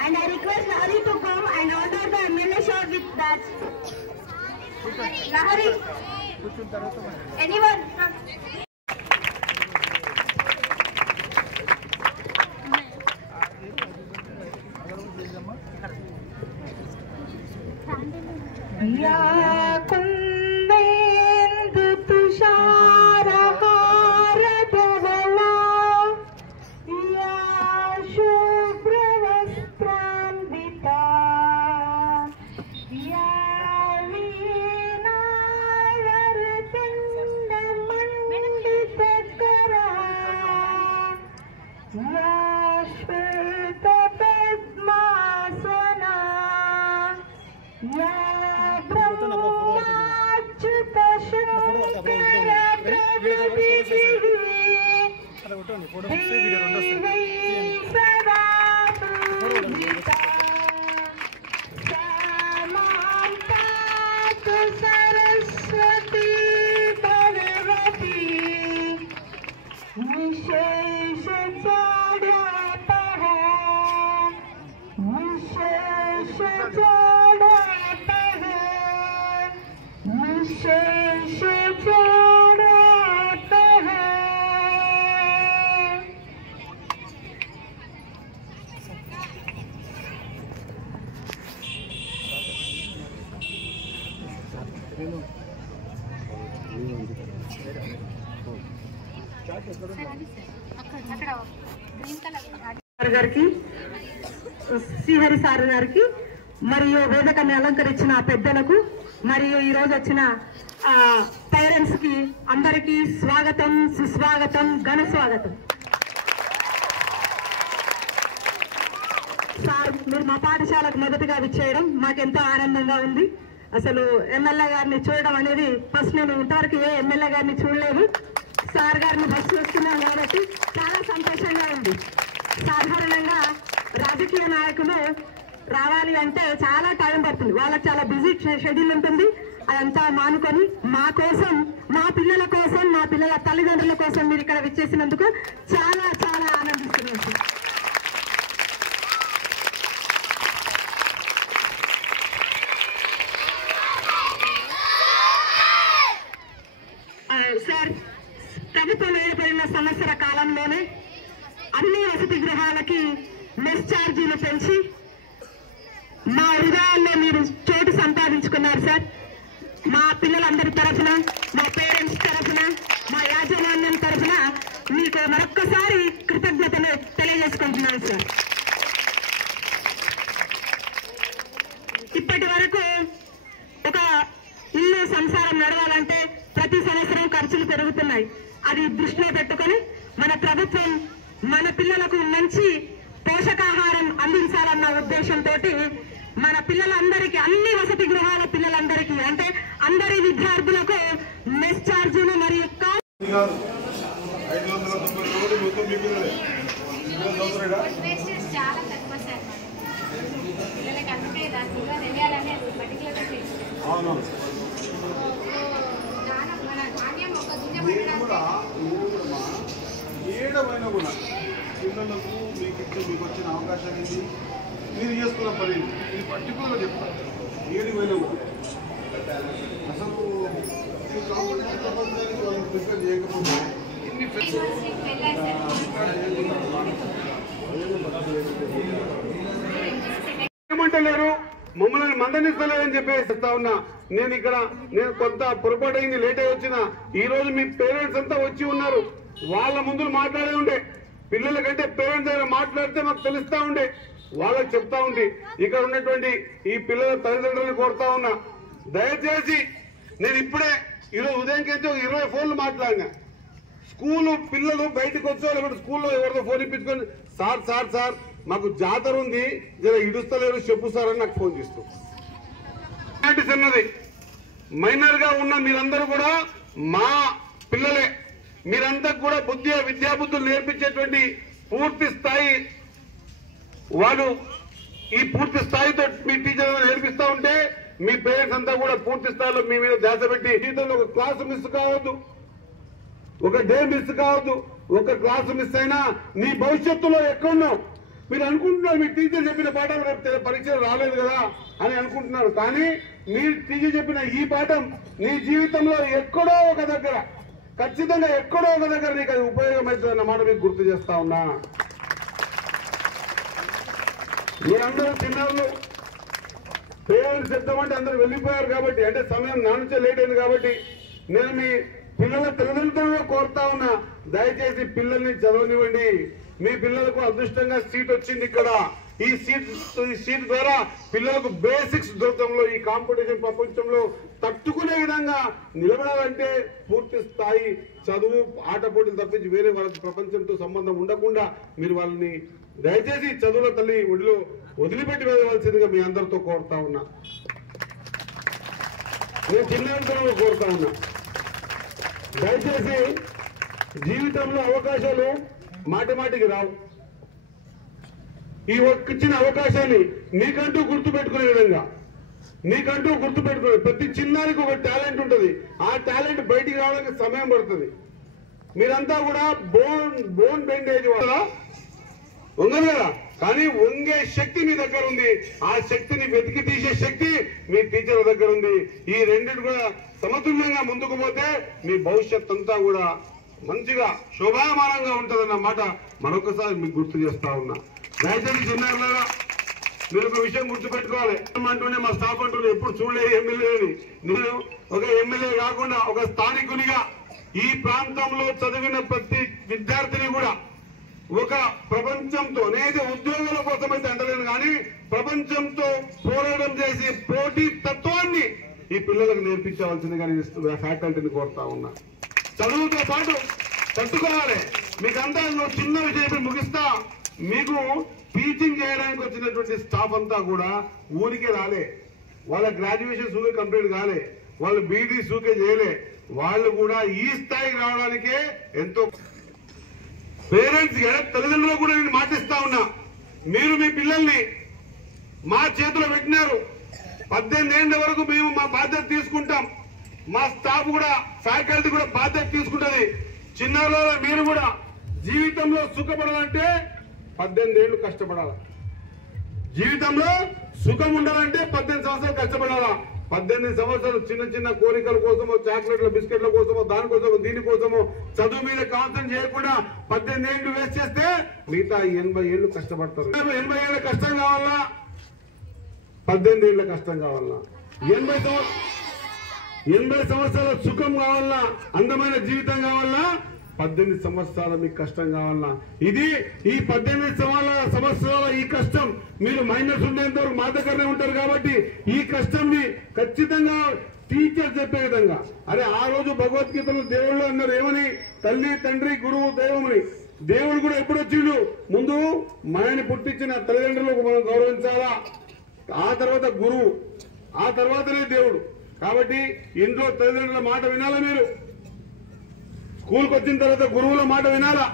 And I request Lahari to come and order the MLA shot with that. Lahari, anyone? గారికి Srihari sir గారికి మరియు వేదికని అలంకరించిన పెద్దలకు మరియు ఈ రోజు వచ్చిన పేరెంట్స్ కి అందరికీ స్వాగతం, సుస్వాగతం, ఘన స్వాగతం. సార్ మీరు మా పాఠశాలకు మొదటిగా విచ్చేయడం మాకెంతో ఆనందంగా ఉంది. అసలు ఎమ్మెల్యే గారిని చూడడం అనేది ఫస్ట్ నేను ఇంతవరకు ఏ ఎమ్మెల్యే గారిని చూడలేదు. సార్ గారిని బస్ చూస్తున్నాం కాబట్టి చాలా సంతోషంగా ఉంది. సాధారణంగా రాజకీయ నాయకులు రావాలి అంటే చాలా టైం పడుతుంది, వాళ్ళకి చాలా బిజీ షెడ్యూల్ ఉంటుంది. అదంతా మానుకొని మా కోసం, మా పిల్లల కోసం, మా పిల్లల తల్లిదండ్రుల కోసం మీరు ఇక్కడ విచ్చేసినందుకు చాలా చాలా ఆనందిస్తున్నాను సార్. ప్రభుత్వం ఏర్పడిన సంవత్సర కాలంలోనే అన్ని వసతి గృహాలకి మెస్ ఛార్జీలు పెంచి మా హృదయాల్లో మీరు చోటు సంపాదించుకున్నారు సార్. మా పిల్లలందరి తరఫున, మా పేరెంట్స్ తరఫున, మా యాజమాన్యం తరఫున మీకు మరొక్కసారి కృతజ్ఞతలు తెలియజేసుకుంటున్నాను సార్. ఇప్పటి వరకు ఒక ఇల్లు సంసారం నడవాలంటే ప్రతి సంవత్సరం ఖర్చులు పెరుగుతున్నాయి. అది దృష్టిలో పెట్టుకొని మన ప్రభుత్వం మన పిల్లలకు మంచి పోషకాహారం అందించాలన్న ఉద్దేశంతో మన పిల్లలందరికీ, అన్ని వసతి గృహాల పిల్లలందరికీ అంటే అందరి విద్యార్థులకు మెస్ ఛార్జీలు మరియు అవును ఏంటి, మీకు వచ్చిన అవకాశం ఏంటి, మీరు చేస్తున్న పని ఇది పర్టికులర్గా చెప్తారు. 7,000 అసలు ఈ కాంపిటీషన్ ప్రపంచానికి వాళ్ళని ప్రిపేర్ చేయకపోతే ఇన్ని ఏమంటలేరు, మమ్మల్ని మందనిస్తలేరని చెప్పేసి చెప్తా ఉన్నా. నేను కొంత పొరపాటు అయింది, లేట్ అయి వచ్చిన. ఈ రోజు మీ పేరెంట్స్ అంతా వచ్చి ఉన్నారు. వాళ్ళ ముందు మాట్లాడే ఉండే, పిల్లల కంటే పేరెంట్స్ దగ్గర మాట్లాడితే మాకు తెలుస్తా ఉండే, వాళ్ళకి చెప్తా ఉండి. ఇక్కడ ఉన్నటువంటి ఈ పిల్లల తల్లిదండ్రులను కోరుతా ఉన్నా, దయచేసి నేను ఇప్పుడే ఈరోజు ఉదయంకి ఒక 20 ఫోన్లు మాట్లాడినా. స్కూలు పిల్లలు బయటకు వచ్చో లేకపోతే స్కూల్లో ఎవరితో ఫోన్ ఇప్పించుకొని సార్ సార్ సార్ మాకు జాతర ఉంది, జర ఇడుస్తలేరు చెప్పు సార్ అని నాకు ఫోన్ చేస్తూ అన్నది. మైనర్ గా ఉన్న మీరందరూ కూడా మా పిల్లలే. మీరంతా కూడా విద్యాబుద్ధులు నేర్పించేటువంటి పూర్తి స్థాయి వాళ్ళు ఈ పూర్తి స్థాయితో మీ టీచర్ నేర్పిస్తా ఉంటే మీ పేరెంట్స్ అంతా కూడా పూర్తి స్థాయిలో మీ మీద ధ్యాస పెట్టి జీవితంలో ఒక క్లాసు మిస్ కావద్దు, ఒక డే మిస్ కావద్దు. ఒక క్లాసు మిస్ అయినా నీ భవిష్యత్తులో ఎక్కడున్నావు మీరు అనుకుంటున్నారు. మీ టీచర్ చెప్పిన పాఠం రేపు పరీక్షలు రాలేదు కదా అని అనుకుంటున్నారు. కానీ మీ టీచర్ చెప్పిన ఈ పాఠం నీ జీవితంలో ఎక్కడో ఒక దగ్గర, ఖచ్చితంగా ఎక్కడో ఒక దగ్గర నీకు అది ఉపయోగమవుతుంది అన్నమాట మీకు గుర్తు చేస్తా ఉన్నా. మీరందరూ చిన్నారులు, పేరెంట్స్ చెప్తామంటే అందరూ వెళ్ళిపోయారు కాబట్టి, అంటే సమయం నా నుంచే లేట్ అయింది కాబట్టి నేను మీ పిల్లల తల్లిదండ్రులను కోరుతా ఉన్నా, దయచేసి పిల్లల్ని చదవనివ్వండి. మీ పిల్లలకు అదృష్టంగా సీట్ వచ్చింది ఇక్కడ. ఈ సీట్ ద్వారా పిల్లలకు బేసిక్స్ దొరకంలో ఈ కాంపిటీషన్ ప్రపంచంలో తట్టుకునే విధంగా నిలబడాలంటే పూర్తి స్థాయి చదువు, ఆట పోటీలు తప్పించి వేరే వాళ్ళకి ప్రపంచంతో సంబంధం ఉండకుండా మీరు వాళ్ళని దయచేసి చదువుల తల్లి ఒడిలో వదిలిపెట్టి వెళ్ళవలసిందిగా మీ అందరితో కోరుతా ఉన్నా. నేను చిన్న కోరుతా ఉన్నా, దయచేసి జీవితంలో అవకాశాలు మాటిమాటికి రావు. ఈ ఇచ్చిన అవకాశాన్ని నీకంటూ గుర్తుపెట్టుకునే విధంగా, ప్రతి చిన్నానికి ఒక టాలెంట్ ఉంటుంది. ఆ టాలెంట్ బయటికి రావడానికి సమయం పడుతుంది. మీరంతా కూడా బోన్ బెండేజ్ వంగదు కదా, కానీ వంగే శక్తి మీ దగ్గర ఉంది. ఆ శక్తిని వెతికి తీసే శక్తి మీ టీచర్ దగ్గర ఉంది. ఈ రెండింటి కూడా సమతుల్యంగా ముందుకు పోతే మీ భవిష్యత్ అంతా కూడా మంచిగా శోభామానంగా ఉంటుందన్న మాట మరొకసారి మీకు గుర్తు చేస్తా ఉన్నా. దయచేసి చిన్నారులారా మీరు ఒక విషయం గుర్తుపెట్టుకోవాలి. అంటూనే మా స్టాఫ్ అంటూనే ఎప్పుడు చూడలేదు ఎమ్మెల్యేని. నేను ఒక ఎమ్మెల్యే కాకుండా ఒక స్థానికునిగా ఈ ప్రాంతంలో చదివిన ప్రతి విద్యార్థిని కూడా ఒక ప్రపంచంతో, నేనైతే ఉద్యోగాల కోసం అయితే అంటలేను కానీ ప్రపంచంతో పోరాటం చేసి పోటీ తత్వాన్ని ఈ పిల్లలకు నేర్పించవలసిందిగా నేను ఫ్యాకల్టీని కోరుతా ఉన్నా. చదువుతో పాటు తట్టుకోవాలి. మీకంతా చిన్న విషయం ముగిస్తా. మీకు టీచింగ్ చేయడానికి వచ్చినటువంటి స్టాఫ్ అంతా కూడా ఊరికే రాలే, వాళ్ళ గ్రాడ్యుయేషన్ సూకే కంప్లీట్ కాలే, వాళ్ళు బీడీ సూకే చేయలే. వాళ్ళు కూడా ఈ స్థాయికి రావడానికే ఎంతో పేరెంట్స్ తల్లిదండ్రులు కూడా నేను మాటిస్తా ఉన్నా. మీరు మీ పిల్లల్ని మా చేతిలో పెట్టినారు. 18 ఏళ్ల వరకు మేము మా బాధ్యత తీసుకుంటాం. మా స్టాఫ్ కూడా, ఫ్యాకల్టీ కూడా బాధ్యత తీసుకుంటుంది. చిన్నారుల మీరు కూడా జీవితంలో సుఖపడాలంటే 18 ఏళ్లు కష్టపడాలి. జీవితంలో సుఖం ఉండాలంటే 18 సంవత్సరాలు కష్టపడాలా. 18 సంవత్సరాలు చిన్న చిన్న కోరికల కోసమో, చాక్లెట్ల బిస్కెట్ల కోసమో, దానికోసమో దీనికోసమో చదువు మీద కాన్సన్ట్రేట్ చేయకుండా 18 ఏళ్లు వేస్ట్ చేస్తే మిగతా 80 ఏళ్లు కష్టపడతారు. 80 ఏళ్ళ కష్టం కావాలా, 18 ఏళ్ల కష్టం కావాలా, 80 సంవత్సరాల సుఖం కావాలా, అందమైన జీవితం కావాలా, 18 సంవత్సరాల మీకు కష్టం కావాలా. ఇది ఈ 18 సంవత్సరాల ఈ కష్టం మీరు మైనస్ ఉండేంత వరకు మా దగ్గరనే ఉంటారు కాబట్టి ఈ కష్టంని ఖచ్చితంగా టీచర్ చెప్పే విధంగా, అరే ఆ రోజు భగవద్గీతలో దేవుళ్ళు అన్నారు ఏమని, తల్లి తండ్రి గురువు దైవమని. దేవుడు కూడా ఎప్పుడు వచ్చిండు, ముందు మనని పుట్టించిన తల్లిదండ్రులకు మనం గౌరవించాలా, ఆ తర్వాత గురువు, ఆ తర్వాతనే దేవుడు. కాబట్టి ఇంట్లో తల్లిదండ్రుల మాట వినాలా, మీరు స్కూల్కి వచ్చిన తర్వాత గురువుల మాట వినాలా.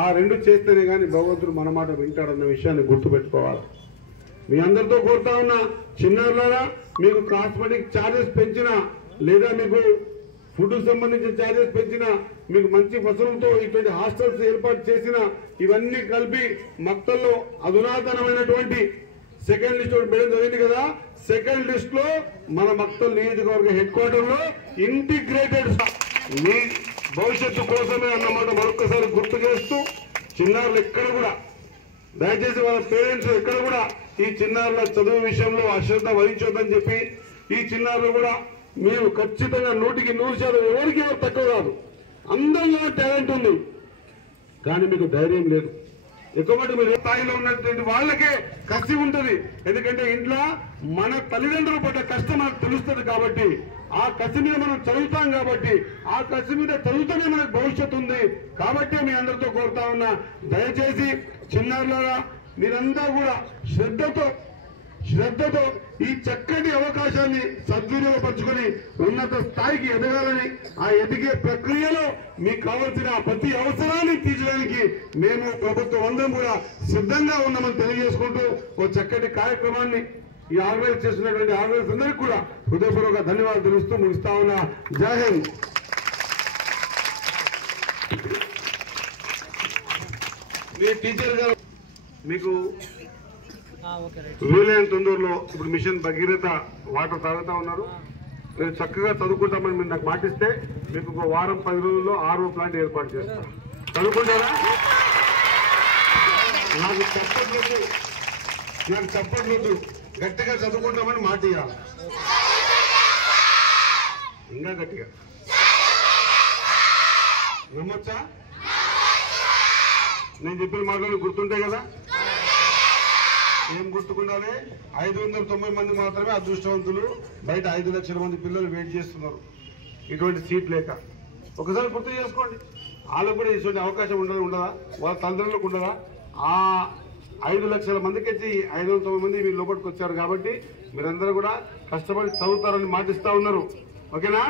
ఆ రెండు చేస్తేనే కానీ భగవంతుడు మన మాట వింటాడన్న విషయాన్ని గుర్తుపెట్టుకోవాలి. మీ అందరితో కోరుతా ఉన్నా, చిన్నారులారా మీకు కాస్మెటిక్ ఛార్జెస్ పెంచినా లేదా మీకు ఫుడ్ సంబంధించిన ఛార్జెస్ పెంచిన, మీకు మంచి వసతులతో ఇటువంటి హాస్టల్స్ ఏర్పాటు చేసిన, ఇవన్నీ కలిపి మక్తల్లో అధునాతనమైనటువంటి సెకండ్ లిస్ట్ మేడం జరిగింది కదా. సెకండ్ లిస్ట్ లో మన మక్తల్ నియోజకవర్గ హెడ్ క్వార్టర్ లో ఇంటిగ్రేటెడ్ మీ భవిష్యత్తు కోసమే అన్నమాట మరొకసారి గుర్తు చేస్తూ, చిన్నారులు ఎక్కడ కూడా దయచేసి వాళ్ళ పేరెంట్స్ ఎక్కడ కూడా ఈ చిన్నారుల చదువు విషయంలో అశ్రద్ధ వహించొద్దని చెప్పి, ఈ చిన్నారులు కూడా మీరు ఖచ్చితంగా 100% ఎవరికి ఎవరు తక్కువ కాదు, అందరిలో టాలెంట్ ఉంది, కానీ మీకు ధైర్యం లేదు. ఎక్కువ మీరు స్థాయిలో ఉన్నటువంటి వాళ్ళకే కసి ఉంటుంది. ఎందుకంటే ఇంట్లో మన తల్లిదండ్రులు పడ్డ కష్టం మనకు తెలుస్తుంది కాబట్టి, ఆ కసి మీద మనం చదువుతాం కాబట్టి, ఆ కసి మీద చదువుతూనే మనకు భవిష్యత్తు ఉంది. కాబట్టి మీ అందరితో కోరుతా ఉన్నా, దయచేసి చిన్నారులారా మీరంతా కూడా శ్రద్ధతో ఈ చక్కటి అవకాశాన్ని సద్వినియోగపరచుకుని ఉన్నత స్థాయికి ఎదగాలని, ఆ ఎదిగే ప్రక్రియలో మీకు కావాల్సిన ప్రతి అవసరాన్ని తీర్చడానికి మేము ప్రభుత్వం అందరం కూడా సిద్ధంగా ఉన్నామని తెలియజేసుకుంటూ ఓ చక్కటి కార్యక్రమాన్ని ఈ ఆర్గనైజ్ చేస్తున్నటువంటి ఆర్గనైజర్స్ అందరికీ కూడా హృదయపూర్వక ధన్యవాదాలు తెలుస్తూ ముగిస్తా ఉన్నా. జై హింద్. మీ టీచర్ గారు మీకు వీలైన తొందరలో ఇప్పుడు మిషన్ భగీరథ వాటర్ తాగుతా ఉన్నారు. మీరు చక్కగా చదువుకుంటామని మీరు నాకు మాటిస్తే మీకు ఒక వారం 10 రోజుల్లో RO ప్లాంట్ ఏర్పాటు చేస్తాను. చదువుకుంటారా? నాకు చెప్పట్లేదు, గట్టిగా చదువుకుంటామని మాట ఇవ్వాలి. ఇంకా గట్టిగా నమ్మొచ్చా? నేను చెప్పిన మాటలు గుర్తుంటాయి కదా? ఏం గుర్తుకుండాలి? 590 మంది మాత్రమే అదృష్టవంతులు. బయట 5 లక్షల మంది పిల్లలు వెయిట్ చేస్తున్నారు ఇటువంటి సీట్ లేక. ఒకసారి గుర్తు చేసుకోండి. వాళ్ళకు కూడా ఇటువంటి అవకాశం ఉండదా? వాళ్ళ తల్లిదండ్రులకు ఉండదా? ఆ 5 లక్షల మందికి 590 మంది మీరు లోపలికి వచ్చారు కాబట్టి మీరందరూ కూడా కష్టపడి చదువుతారని మాటిస్తా ఉన్నారు. ఓకేనా?